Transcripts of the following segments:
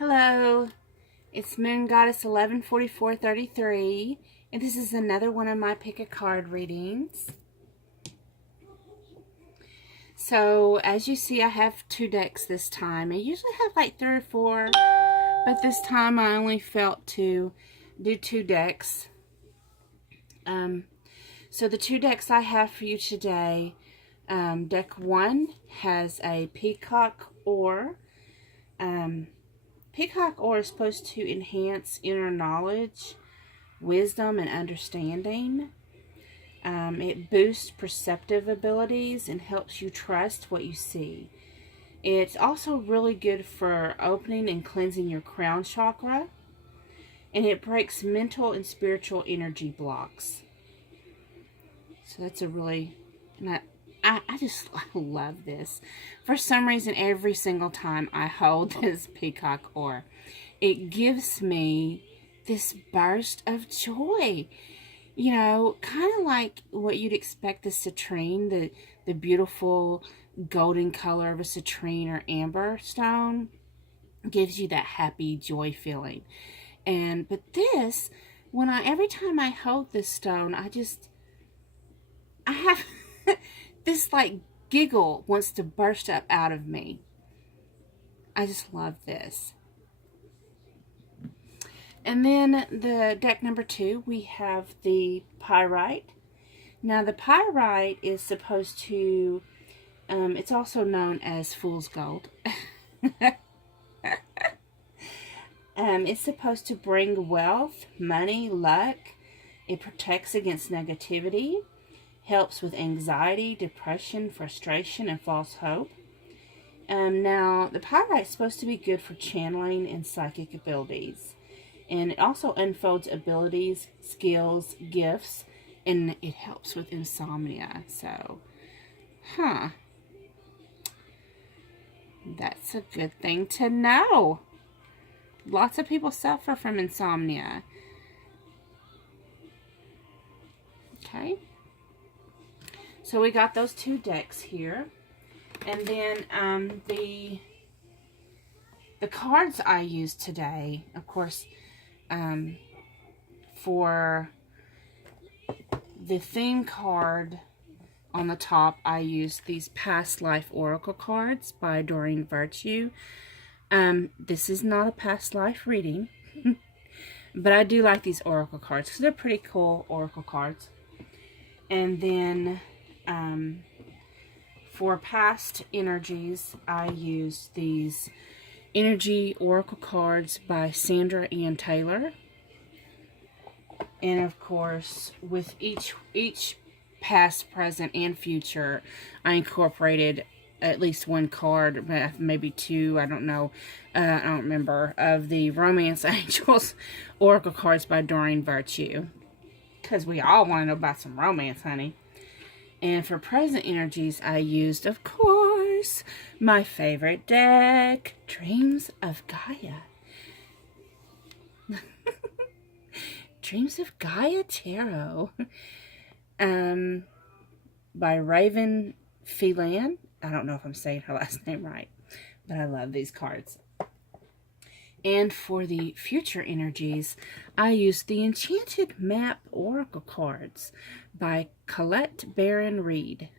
Hello, it's Moon Goddess 114433, and this is another one of my pick a card readings. So, as you see, I have two decks this time. I usually have like 3 or 4, but this time I only felt to do 2 decks. So the 2 decks I have for you today, deck 1 has a Peacock Ore. Peacock Ore is supposed to enhance inner knowledge, wisdom, and understanding. It boosts perceptive abilities and helps you trust what you see. It's also really good for opening and cleansing your crown chakra. And it breaks mental and spiritual energy blocks. So that's a really... I just love this. For some reason, every single time I hold this Peacock Ore, it gives me this burst of joy. You know, kind of like what you'd expect the citrine, the beautiful golden color of a citrine or amber stone, gives you that happy joy feeling. But this, every time I hold this stone, I have this like giggle wants to burst up out of me. I just love this. And then the deck number 2, we have the Pyrite. Now the Pyrite is supposed to, it's also known as Fool's Gold. It's supposed to bring wealth, money, luck. It protects against negativity, helps with anxiety, depression, frustration, and false hope. Now, the Pyrite is supposed to be good for channeling and psychic abilities. And it also unfolds abilities, skills, gifts, and it helps with insomnia. So, that's a good thing to know. Lots of people suffer from insomnia. Okay. So we got those 2 decks here. And then the cards I used today, of course, for the theme card on the top, I used these Past Life Oracle cards by Doreen Virtue. This is not a past life reading, but I do like these Oracle cards because they're pretty cool Oracle cards. And then for past energies, I used these Energy Oracle cards by Sandra Ann Taylor. And of course, with each past, present, and future, I incorporated at least 1 card, maybe 2, I don't know, I don't remember, of the Romance Angels Oracle cards by Doreen Virtue. Because we all want to know about some romance, honey. And for present energies, I used, of course, my favorite deck, Dreams of Gaia. Dreams of Gaia Tarot. By Raven Phelan. I don't know if I'm saying her last name right, but I love these cards. And for the future energies, I used the Enchanted Map Oracle cards by Colette Baron Reed.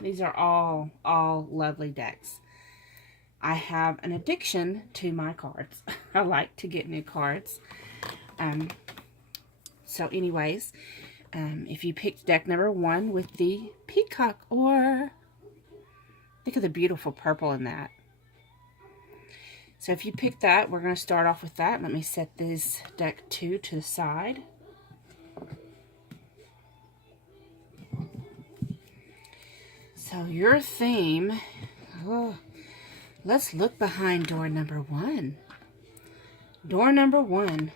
These are all lovely decks. I have an addiction to my cards. I like to get new cards. So anyways, if you picked deck number 1 with the Peacock Ore, look at the beautiful purple in that. So if you picked that, we're going to start off with that. Let me set this deck 2 to the side. So your theme, let's look behind door number 1. Door number 1,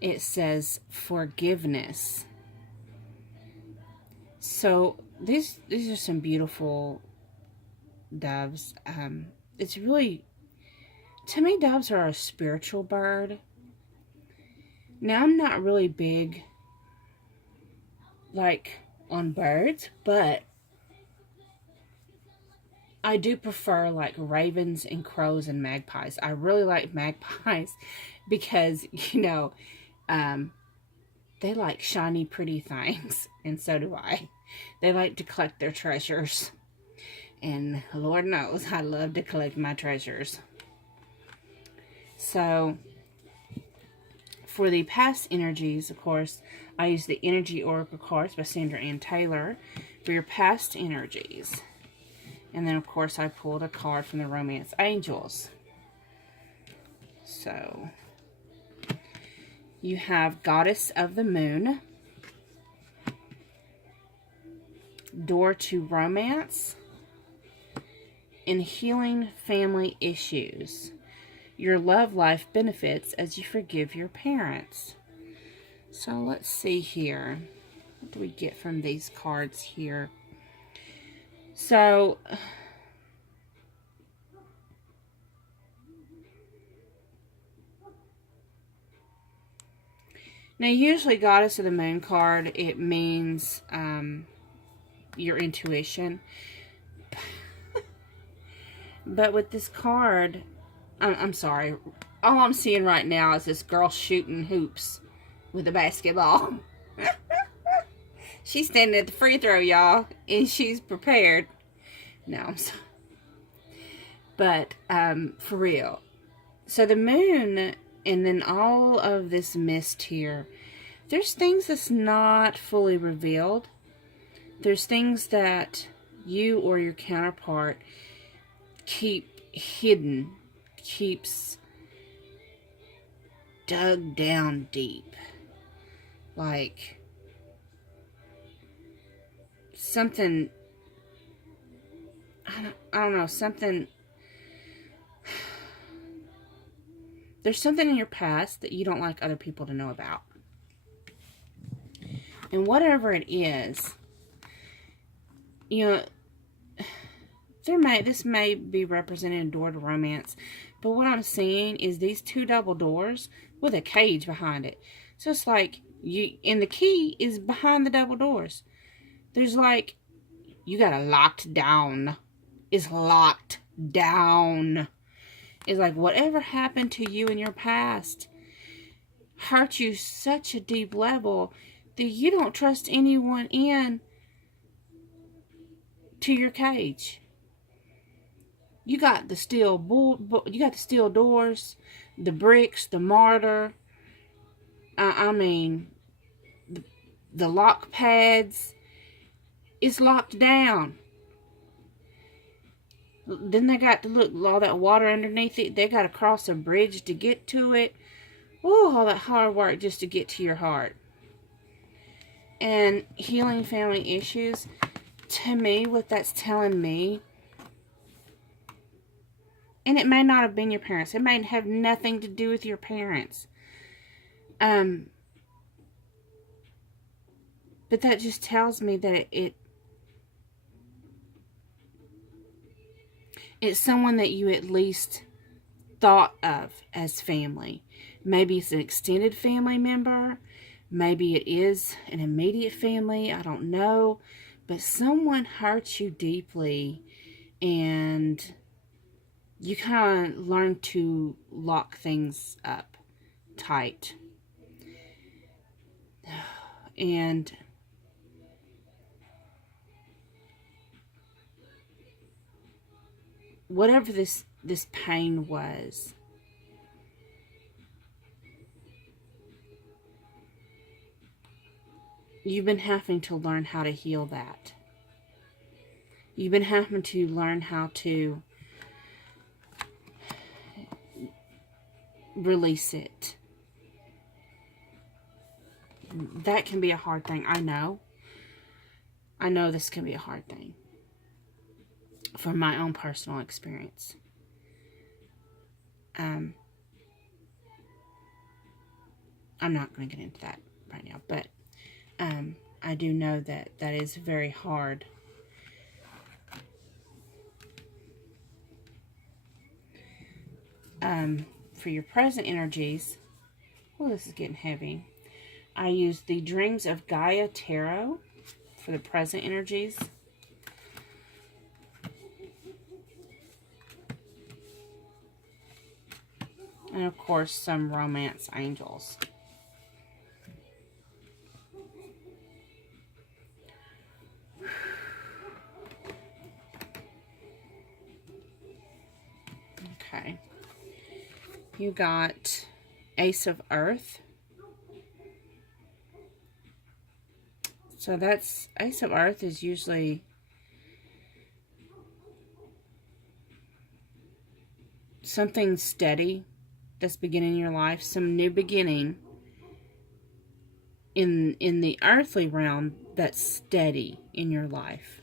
it says forgiveness. So these are some beautiful doves. It's really, to me, doves are a spiritual bird. Now, I'm not really big, like, on birds, but I do prefer like ravens and crows and magpies. I really like magpies because, they like shiny, pretty things, and so do I. They like to collect their treasures. And Lord knows I love to collect my treasures. So, for the past energies, of course, I use the Energy Oracle cards by Sandra Ann Taylor for your past energies. And then, of course, I pulled a card from the Romance Angels. So, you have Goddess of the Moon, Door to Romance, and Healing Family Issues. Your love life benefits as you forgive your parents. So let's see here. What do we get from these cards here? So, now usually Goddess of the Moon card, it means your intuition. But with this card, I'm sorry. All I'm seeing right now is this girl shooting hoops with a basketball. She's standing at the free throw, y'all, and she's prepared. No, I'm sorry. But, for real. So the moon, and then all of this mist here, there's things that's not fully revealed. There's things that you or your counterpart keep hidden, keeps dug down deep. Like something, I don't know, something, there's something in your past that you don't like other people to know about. And whatever it is, this may be represented in Door to Romance, but what I'm seeing is these two double doors with a cage behind it. So it's like, and the key is behind the double doors. There's like, you got it locked down. It's locked down. It's like, whatever happened to you in your past hurt you such a deep level that you don't trust anyone in to your cage. You got the steel doors, the bricks, the mortar. The lock pads. It's locked down. Then they got to look all that water underneath it. They got to cross a bridge to get to it. Ooh, all that hard work just to get to your heart. And healing family issues. To me, what that's telling me, and it may not have been your parents. It may have nothing to do with your parents. But that just tells me that it's someone that you at least thought of as family. Maybe it's an extended family member. Maybe it is an immediate family. I don't know. But someone hurt you deeply, and you kind of learn to lock things up tight. And whatever this pain was, you've been having to learn how to heal that. You've been having to learn how to release it. That can be a hard thing. I know this can be a hard thing from my own personal experience. I'm not going to get into that right now, but I do know that is very hard. For your present energies, this is getting heavy. I use the Dreams of Gaia Tarot for the present energies. And of course, some romance angels. Okay. You got Ace of Earth. So that's, Ace of Earth is usually something steady that's beginning your life, some new beginning in the earthly realm that's steady in your life.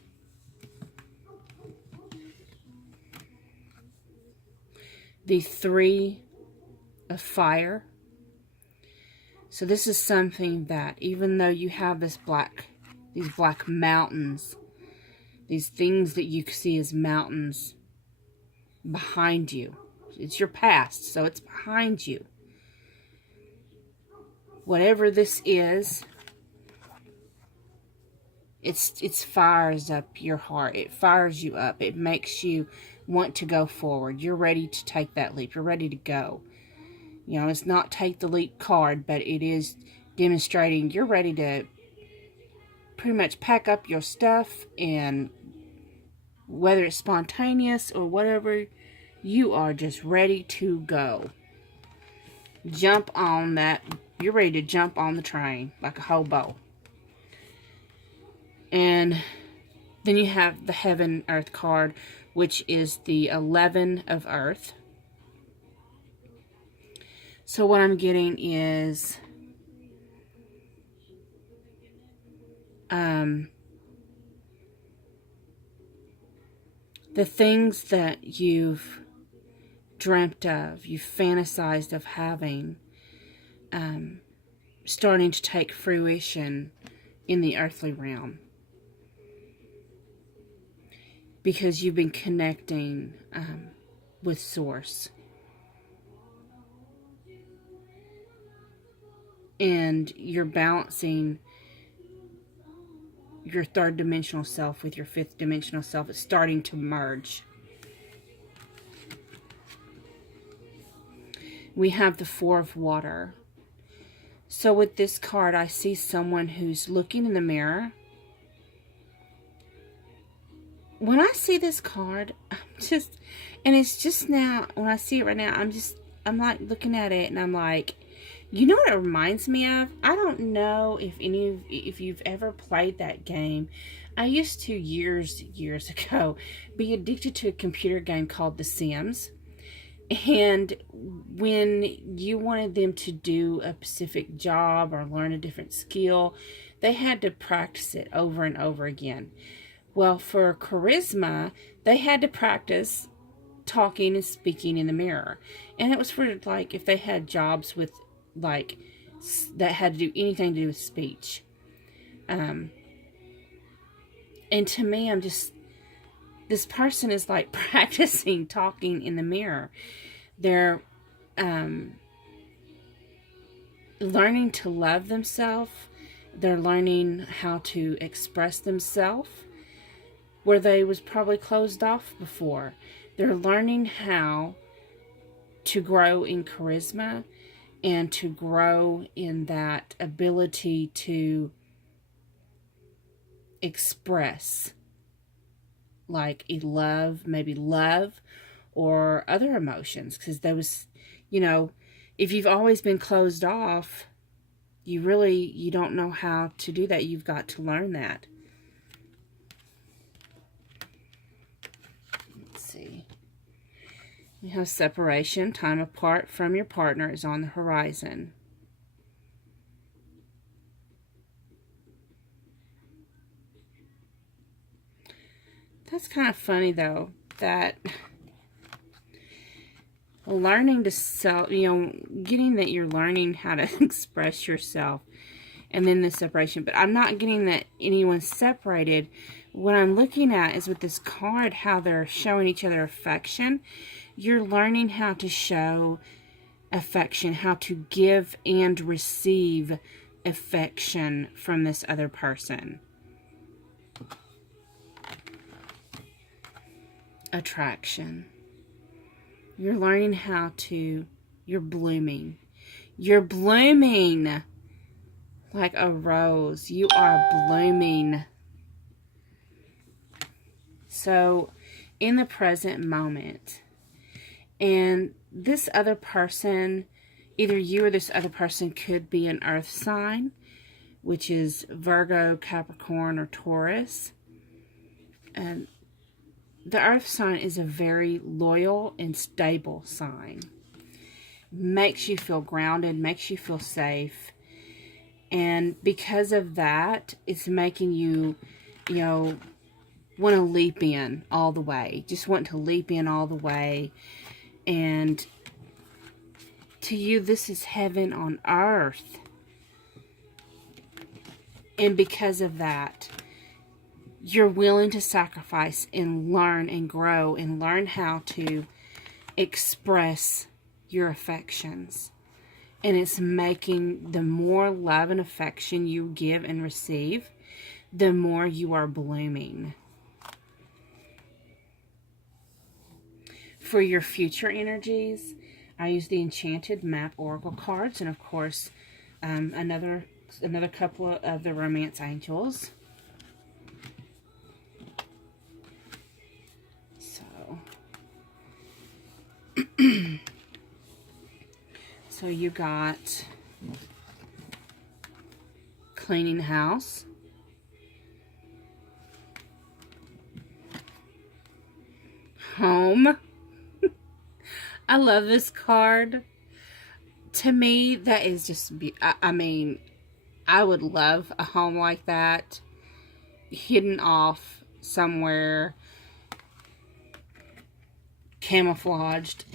The Three of Fire. So this is something that, even though you have these black mountains, these things that you see as mountains behind you, it's your past, so it's behind you. Whatever this is, it fires up your heart. It fires you up. It makes you want to go forward. You're ready to take that leap. You're ready to go. You know, it's not take the leap card, but it is demonstrating you're ready to pretty much pack up your stuff, and whether it's spontaneous or whatever, you are just ready to go. Jump on that. You're ready to jump on the train like a hobo. And then you have the Heaven Earth card, which is the 11 of Earth. So what I'm getting is the things that you've dreamt of, you've fantasized of having, starting to take fruition in the earthly realm. Because you've been connecting with Source. And you're balancing your third dimensional self with your fifth dimensional self. It's starting to merge. We have the Four of Water. So with this card, I see someone who's looking in the mirror. When I see this card, and it's just now, when I see it right now, I'm like looking at it and I'm like, you know what it reminds me of? I don't know if you've ever played that game. I used to years ago be addicted to a computer game called The Sims. And when you wanted them to do a specific job or learn a different skill, they had to practice it over and over again. Well, for charisma, they had to practice talking and speaking in the mirror. And it was for, like, if they had jobs with, like, that had to do anything to do with speech. And to me, I'm just, this person is like practicing talking in the mirror. They're learning to love themselves. They're learning how to express themselves where they was probably closed off before. They're learning how to grow in charisma and to grow in that ability to express, like a love, maybe love or other emotions. Because those, you know, if you've always been closed off, you don't know how to do that. You've got to learn that. Let's see. You have separation. Time apart from your partner is on the horizon. That's kind of funny, though, that learning to self, getting that you're learning how to express yourself, and then the separation. But I'm not getting that anyone's separated. What I'm looking at is with this card, how they're showing each other affection. You're learning how to show affection, how to give and receive affection from this other person. Attraction. You're learning how to You're blooming. You're blooming like a rose. You are blooming. So, in the present moment, and this other person, either you or this other person could be an earth sign, which is Virgo, Capricorn, or Taurus. And the earth sign is a very loyal and stable sign. Makes you feel grounded, makes you feel safe. And because of that, it's making you, want to leap in all the way. Just want to leap in all the way. And to you, this is heaven on earth. And because of that, you're willing to sacrifice and learn and grow and learn how to express your affections. And it's making the more love and affection you give and receive, the more you are blooming. For your future energies, I use the Enchanted Map Oracle cards, and of course, another couple of the Romance Angels. So you got cleaning the house, home. I love this card. To me, that is just, I mean, I would love a home like that, hidden off somewhere, camouflaged.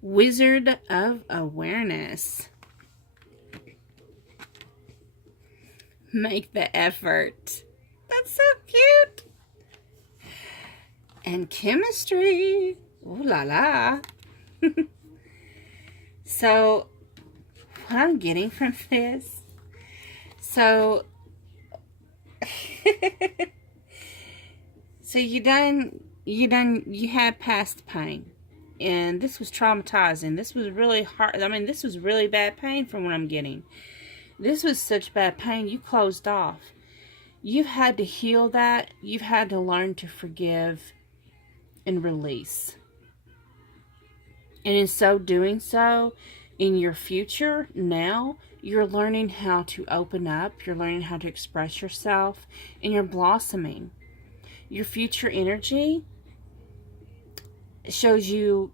Wizard of Awareness. Make the effort. That's so cute. And chemistry. Ooh la la. So, what I'm getting from this. So, you had past pain. And this was traumatizing. This was really hard. I mean, this was really bad pain from what I'm getting. This was such bad pain. You closed off. You've had to heal that. You've had to learn to forgive and release. And in so doing so, in your future now, you're learning how to open up. You're learning how to express yourself. And you're blossoming. Your future energy shows you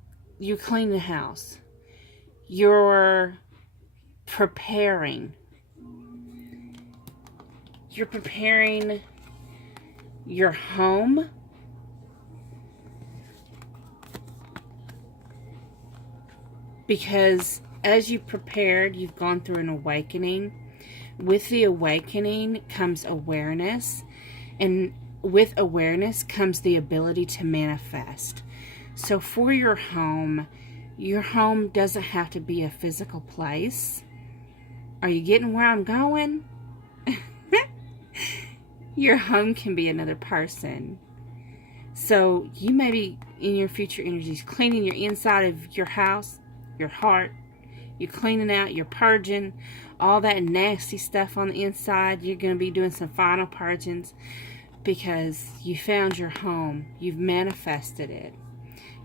clean the house. You're preparing. You're preparing your home. Because as you prepared, you've gone through an awakening. With the awakening comes awareness. And with awareness comes the ability to manifest. So for your home doesn't have to be a physical place. Are you getting where I'm going? Your home can be another person. So you may be in your future energies cleaning your inside of your house, your heart. You're cleaning out, you're purging all that nasty stuff on the inside. You're going to be doing some final purgings because you found your home. You've manifested it.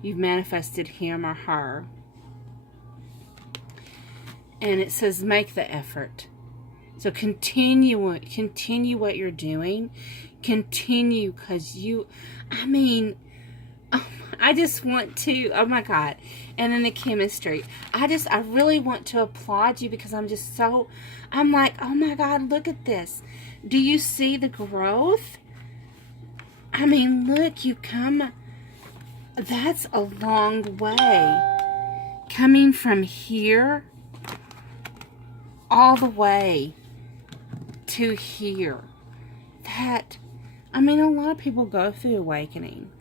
You've manifested him or her. And it says make the effort. So continue what you're doing. Continue because I just want to, oh my God. And then the chemistry. I really want to applaud you because I'm like, oh my God, look at this. Do you see the growth? I mean, look, that's a long way. Coming from here all the way to here. A lot of people go through awakening.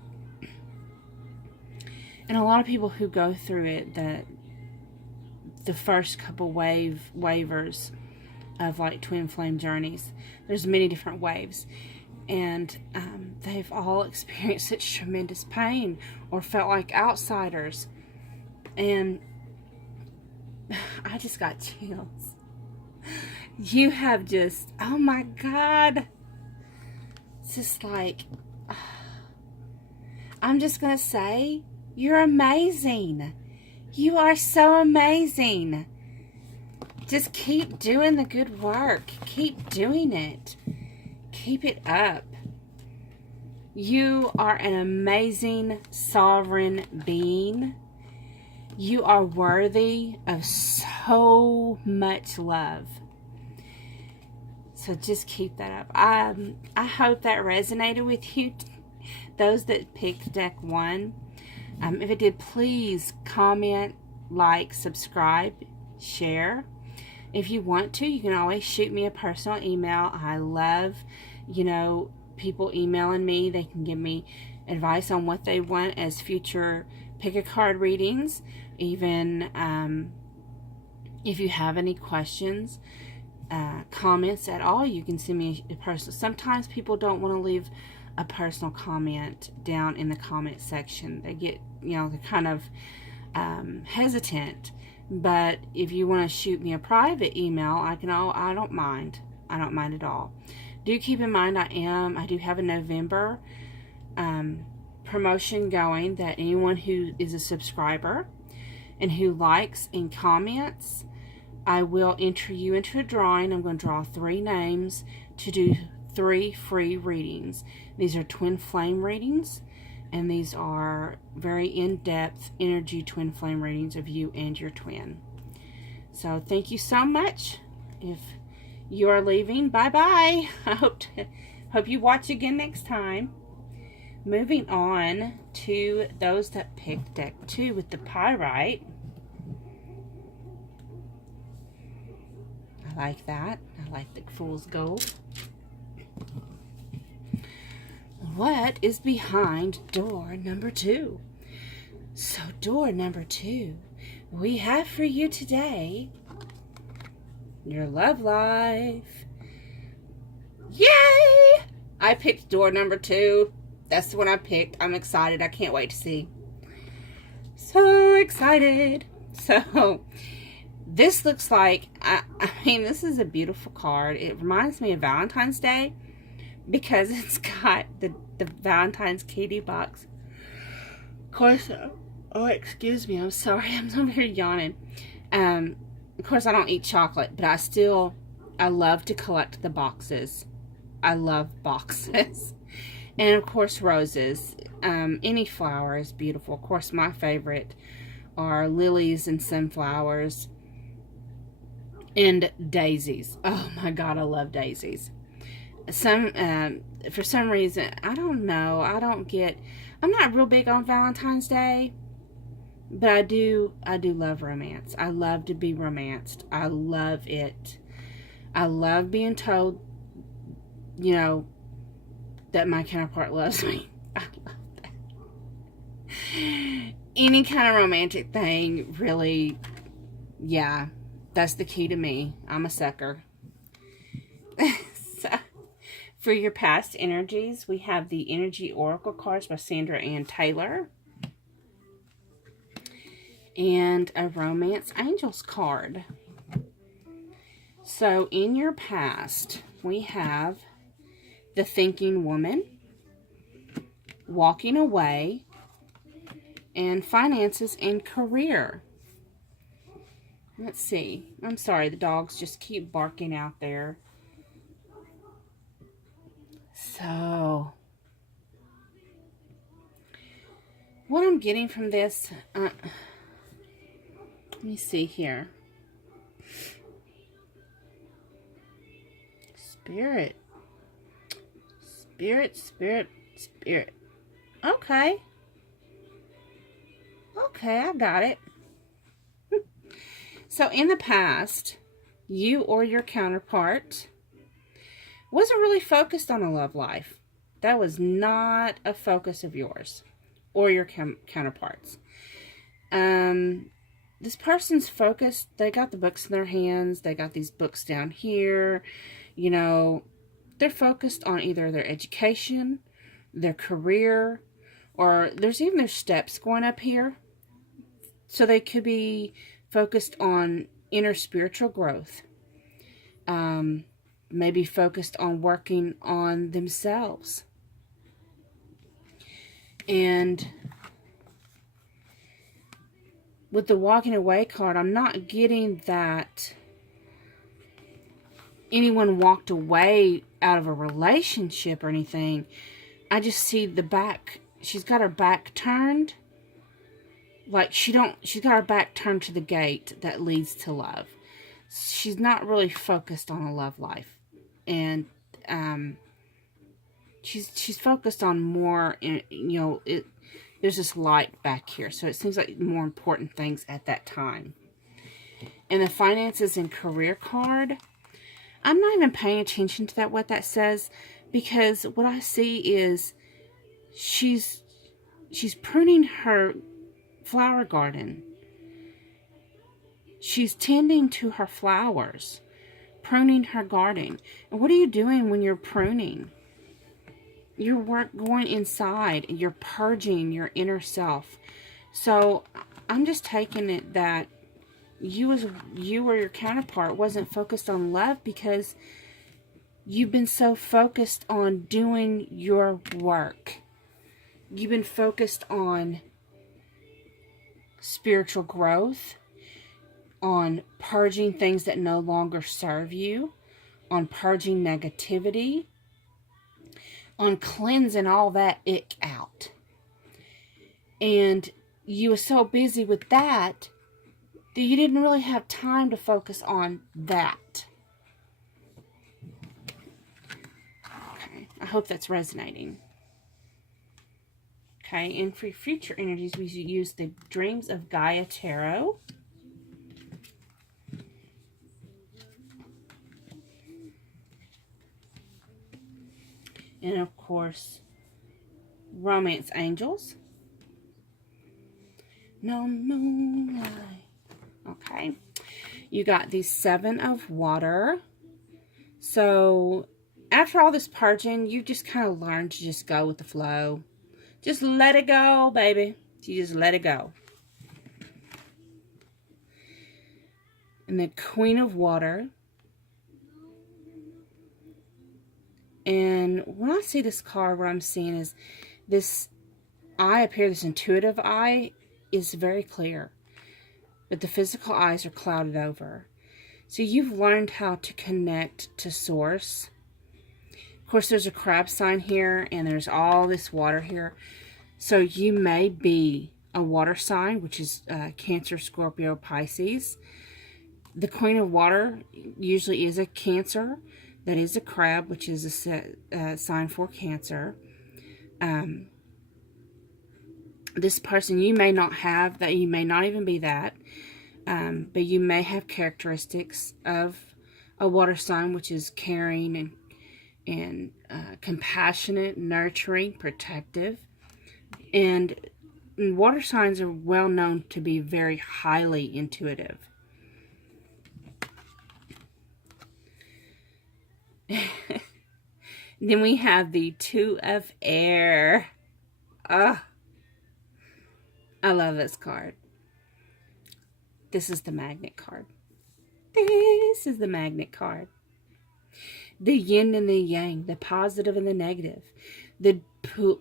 And a lot of people who go through it, the first couple waivers of like twin flame journeys, there's many different waves. And they've all experienced such tremendous pain or felt like outsiders. And I just got chills. You have just, oh my God. It's just like, I'm just going to say, you're amazing. You are so amazing. Just keep doing the good work. Keep doing it. Keep it up. You are an amazing sovereign being. You are worthy of so much love. So just keep that up. I hope that resonated with you, those that picked deck 1. If it did, please comment, like, subscribe, share. If you want to, you can always shoot me a personal email. I love, people emailing me. They can give me advice on what they want as future pick-a-card readings. Even if you have any questions, comments at all, you can send me a personal. Sometimes people don't want to leave a personal comment down in the comment section. They get, they're kind of hesitant. But if you want to shoot me a private email, I don't mind. I don't mind at all. Do keep in mind, I do have a November promotion going, that anyone who is a subscriber and who likes and comments, I will enter you into a drawing. I'm going to draw 3 names to do 3 free readings. These are twin flame readings, and these are very in-depth energy twin flame readings of you and your twin. So thank you so much. If you are leaving, bye-bye. I hope you watch again next time. Moving on to those that picked deck 2 with the pyrite. I like that. I like the Fool's Gold. What is behind door number 2? So door number 2, we have for you today your love life. Yay! I picked door number 2. That's the one I picked. I'm excited. I can't wait to see. So excited. So this looks like, I mean, this is a beautiful card. It reminds me of Valentine's Day because it's got the Valentine's candy box. Of course, oh, excuse me. I'm sorry. I'm over here yawning. Of course, I don't eat chocolate, but I love to collect the boxes. I love boxes. And of course, roses. Any flower is beautiful. Of course, my favorite are lilies and sunflowers and daisies. Oh my God, I love daisies. For some reason, I don't know. I'm not real big on Valentine's Day, but I do love romance. I love to be romanced. I love it. I love being told, that my counterpart loves me. I love that. Any kind of romantic thing, really, yeah, that's the key to me. I'm a sucker. So, for your past energies, we have the Energy Oracle cards by Sandra Ann Taylor. And a Romance Angels card. So, in your past, we have the Thinking Woman, Walking Away, and Finances and Career. Let's see. I'm sorry, the dogs just keep barking out there. So, what I'm getting from this, let me see here. Spirit. Okay. Okay, I got it. So in the past, you or your counterpart wasn't really focused on a love life. That was not a focus of yours or your counterparts. This person's focused. They got the books in their hands. They got these books down here. They're focused on either their education, their career, or there's even their steps going up here. So they could be focused on inner spiritual growth. Maybe focused on working on themselves. And with the walking away card, I'm not getting that anyone walked away out of a relationship or anything. I just see the back. She's got her back turned. Like she's got her back turned to the gate that leads to love. She's not really focused on a love life. And she's focused on more, there's this light back here. So it seems like more important things at that time. And the finances and career card, I'm not even paying attention to what that says, because what I see is she's pruning her flower garden. She's tending to her flowers, pruning her garden. And what are you doing when you're pruning? You're going inside, and you're purging your inner self. So I'm just taking it that you or your counterpart wasn't focused on love, because you've been so focused on doing your work. You've been focused on spiritual growth, on purging things that no longer serve you, on purging negativity, on cleansing all that ick out. And you were so busy with that you didn't really have time to focus on that. Okay, I hope that's resonating. Okay, and for future energies, we use the Dreams of Gaia Tarot. And of course, Romance Angels. No moonlight. Okay, you got the Seven of Water. So after all this purging, you just kind of learn to just go with the flow. Just let it go, baby. You just let it go. And the Queen of Water. And when I see this card, what I'm seeing is this eye up here, this intuitive eye, is very clear. But the physical eyes are clouded over. So you've learned how to connect to source. Of course, there's a crab sign here, and there's all this water here. So you may be a water sign, which is Cancer, Scorpio, Pisces. The Queen of Water usually is a Cancer. That is a crab, which is a sign for Cancer. This person, you may not have that. You may not even be that. But you may have characteristics of a water sign, which is caring and compassionate, nurturing, protective. And water signs are well known to be very highly intuitive. Then we have the Two of Air. I love this card. This is the Magnet card. This is the Magnet card. The yin and the yang, the positive and the negative, the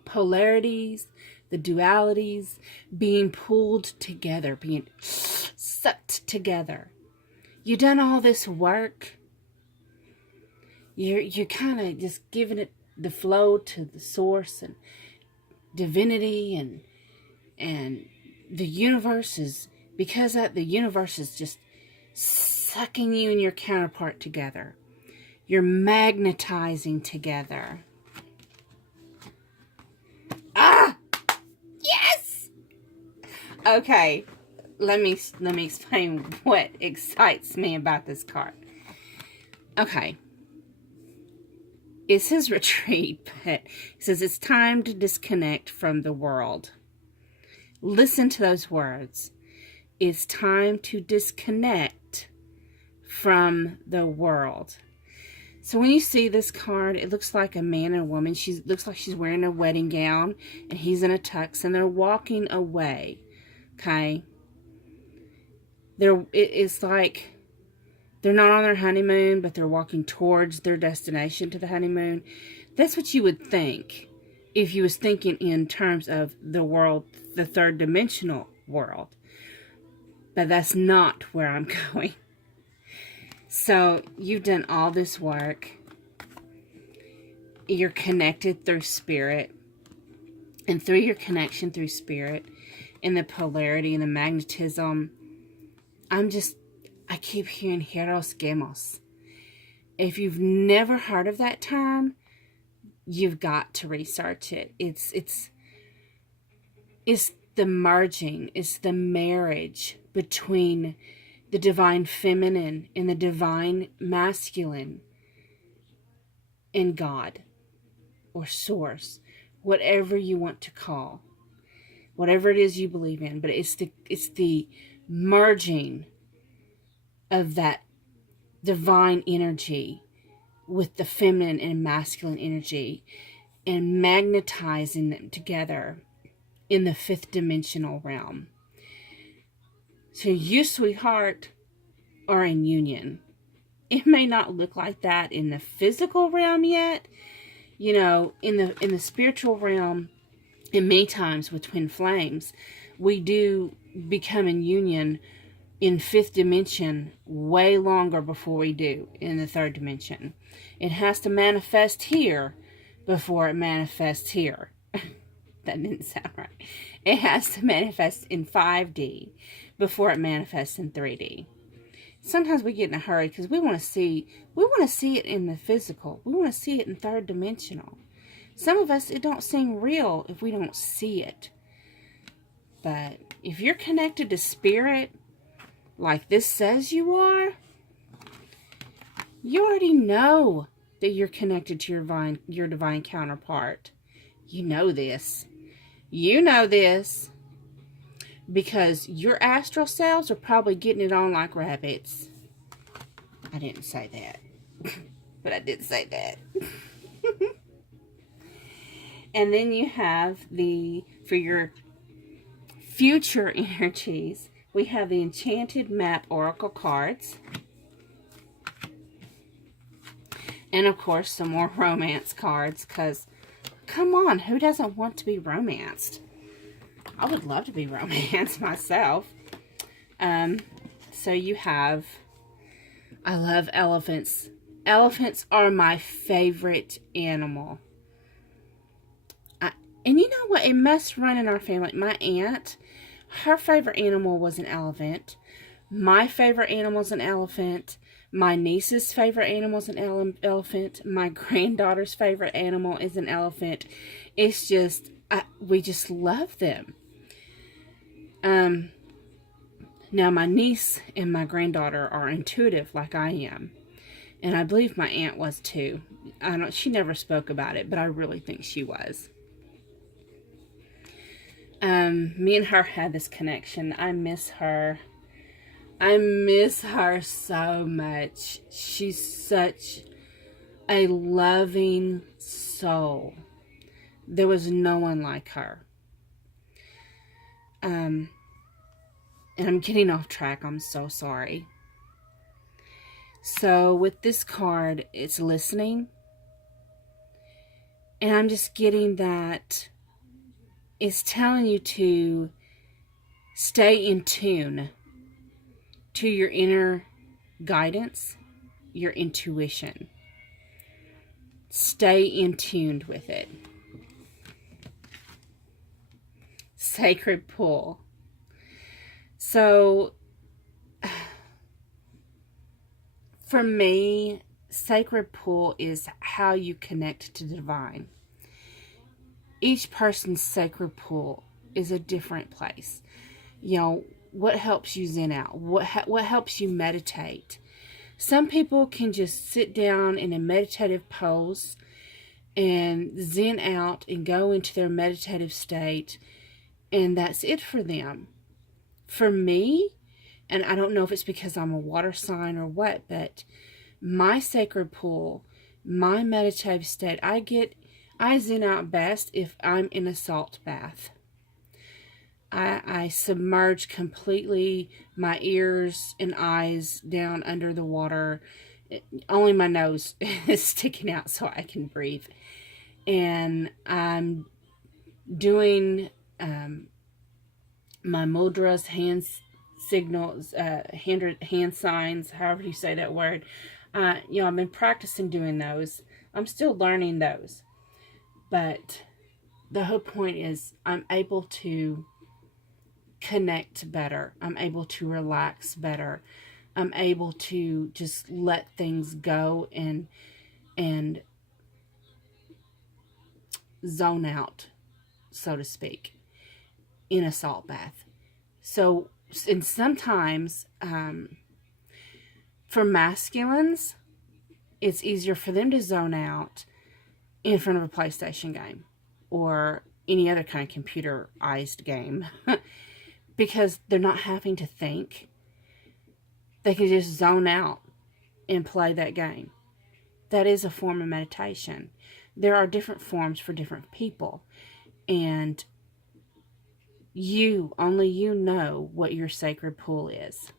polarities, the dualities being pulled together, being sucked together. You've done all this work. You're kind of just giving it the flow to the source and divinity, and the universe is, because the universe is just sucking you and your counterpart together. You're magnetizing together. Yes! Okay, let me explain what excites me about this card. Okay. It's his retreat, but he says it's time to disconnect from the world. Listen to those words. It's time to disconnect from the world. So when you see this card, it looks like a man and a woman. Looks like she's wearing a wedding gown, and he's in a tux, and they're walking away. Okay? It's like they're not on their honeymoon, but they're walking towards their destination to the honeymoon. That's what you would think if you was thinking in terms of the world, the third dimensional world. But that's not where I'm going. So you've done all this work. You're connected through spirit. And through your connection through spirit and the polarity and the magnetism, I keep hearing Hieros Gamos. If you've never heard of that term, you've got to research it. It's the merging, it's the marriage between the divine feminine and the divine masculine in God or source, whatever you want to call, whatever it is you believe in. But it's the merging of that divine energy with the feminine and masculine energy and magnetizing them together in the fifth dimensional realm. So you, sweetheart, are in union. It may not look like that in the physical realm yet. You know, in the spiritual realm, and many times with twin flames, we do become in union in fifth dimension way longer before we do in the third dimension. It has to manifest here before it manifests here. That didn't sound right. It has to manifest in 5D before it manifests in 3D. Sometimes we get in a hurry because we want to see it in the physical. We want to see it in third dimensional. Some of us, it don't seem real if we don't see it. But if you're connected to spirit, like this says you are, you already know that you're connected to your divine counterpart. You know this. You know this because your astral selves are probably getting it on like rabbits. I didn't say that, but I did say that. And then you have for your future energies, we have the Enchanted Map Oracle cards. And of course, some more romance cards, because, come on, who doesn't want to be romanced? I would love to be romanced myself. So you have, I love elephants. Elephants are my favorite animal. And you know what? It must run in our family. My aunt, her favorite animal was an elephant. My favorite animal is an elephant. My niece's favorite animal is an elephant. My granddaughter's favorite animal is an elephant. It's just, we just love them. Now my niece and my granddaughter are intuitive like I am. And I believe my aunt was too. She never spoke about it, but I really think she was. Me and her had this connection. I miss her. I miss her so much. She's such a loving soul. There was no one like her. And I'm getting off track. I'm so sorry. So with this card, it's listening. And I'm just getting that it's telling you to stay in tune to your inner guidance, your intuition. Stay in tune with it. Sacred pull. So, for me, sacred pull is how you connect to the divine. Each person's sacred pull is a different place. You know, what helps you zen out? What helps you meditate? Some people can just sit down in a meditative pose and zen out and go into their meditative state, and that's it for them. For me, and I don't know if it's because I'm a water sign or what, but my sacred pull, my meditative state, I zen out best if I'm in a salt bath. I submerge completely, my ears and eyes down under the water. Only my nose is sticking out so I can breathe. And I'm doing my mudras, hand signals, hand signs, however you say that word. I've been practicing doing those. I'm still learning those. But the whole point is I'm able to connect better. I'm able to relax better. I'm able to just let things go and zone out, so to speak, in a salt bath. So, and sometimes for masculines, it's easier for them to zone out in front of a PlayStation game or any other kind of computerized game because they're not having to think. They can just zone out and play that game. That is a form of meditation. There are different forms for different people, and only you know what your sacred pool is.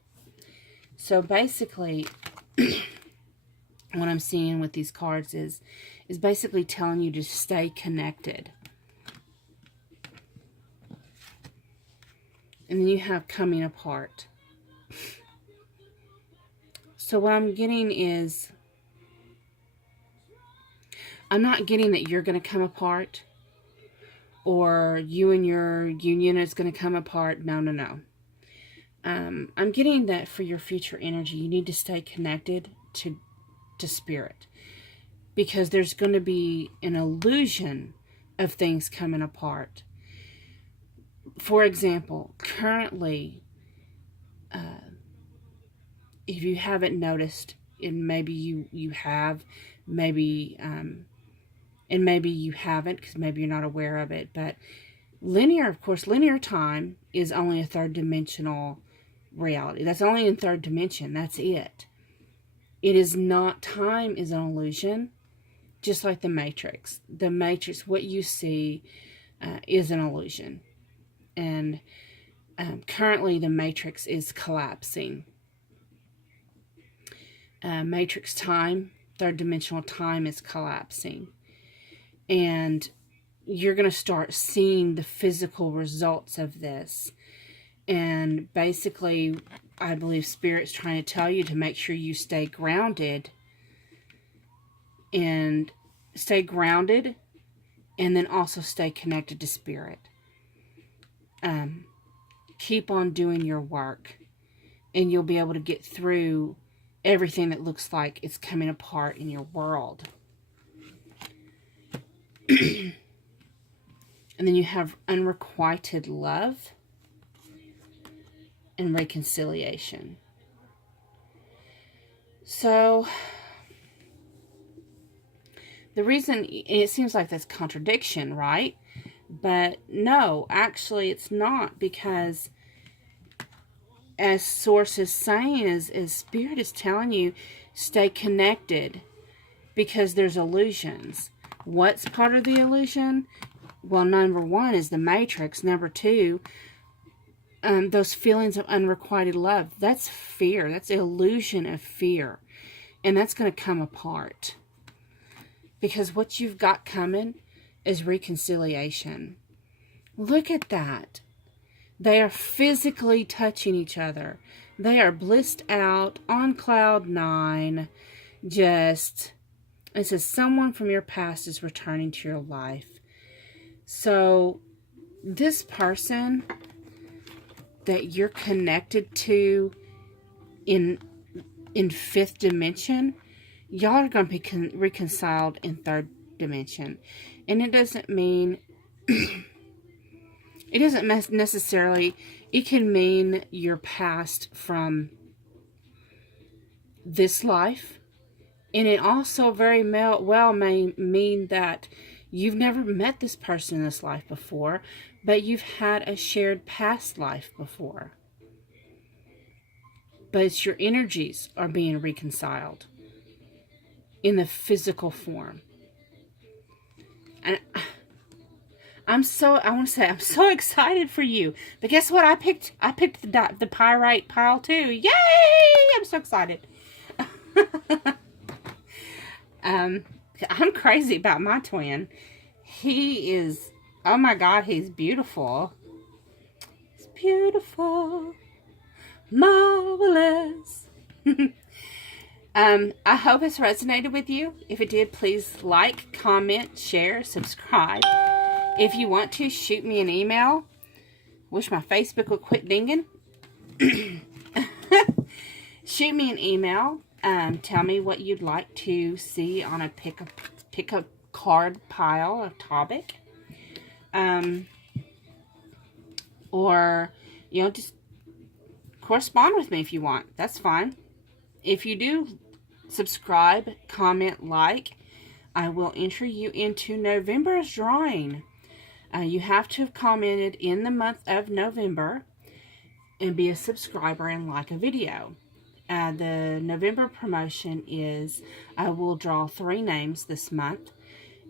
So basically, what I'm seeing with these cards is basically telling you to stay connected. And then you have coming apart. So what I'm getting is, I'm not getting that you're going to come apart or you and your union is going to come apart. No. I'm getting that for your future energy, you need to stay connected to spirit, because there's going to be an illusion of things coming apart. For example, currently, if you haven't noticed, and maybe you have, maybe and maybe you haven't because maybe you're not aware of it, but linear time is only a third dimensional reality. That's only in third dimension. That's it. It is not, time is an illusion, just like the Matrix. The Matrix, what you see is an illusion. And currently the Matrix is collapsing. Matrix time, third dimensional time, is collapsing. And you're going to start seeing the physical results of this. And basically, I believe Spirit's trying to tell you to make sure you stay grounded. And then also stay connected to Spirit. Keep on doing your work. And you'll be able to get through everything that looks like it's coming apart in your world. And then you have unrequited love and reconciliation. So, the reason, it seems like that's contradiction, right? But no, actually it's not, because as Source is saying, is Spirit is telling you, stay connected, because there's illusions. What's part of the illusion? Well, number one is the Matrix. Number two, those feelings of unrequited love. That's fear. That's the illusion of fear. And that's going to come apart. Because what you've got coming is reconciliation. Look at that. They are physically touching each other. They are blissed out on cloud 9. It says someone from your past is returning to your life. So this person that you're connected to in fifth dimension, y'all are going to be reconciled in third dimension. And it doesn't mean, it doesn't necessarily, it can mean your past from this life. And it also very well may mean that you've never met this person in this life before, but you've had a shared past life before. But it's your energies are being reconciled in the physical form. And I want to say, I'm so excited for you. But guess what? I picked the pyrite pile too. Yay! I'm so excited. I'm crazy about my twin. He is, oh my God, he's beautiful. He's beautiful. Marvelous. I hope it's resonated with you. If it did, please like, comment, share, subscribe. If you want to, shoot me an email. Wish my Facebook would quit dinging. Shoot me an email. Tell me what you'd like to see on a pick a card pile of topic. Or, you know, just correspond with me if you want. That's fine. If you do subscribe, comment, like, I will enter you into November's drawing. You have to have commented in the month of November and be a subscriber and like a video. The November promotion is I will draw 3 names this month,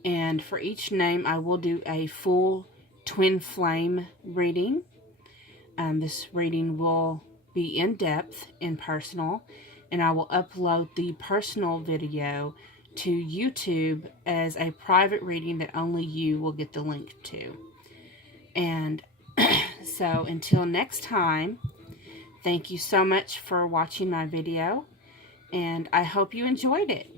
and for each name I will do a full twin flame reading. This reading will be in depth and personal, and I will upload the personal video to YouTube as a private reading that only you will get the link to. And so until next time, thank you so much for watching my video, and I hope you enjoyed it.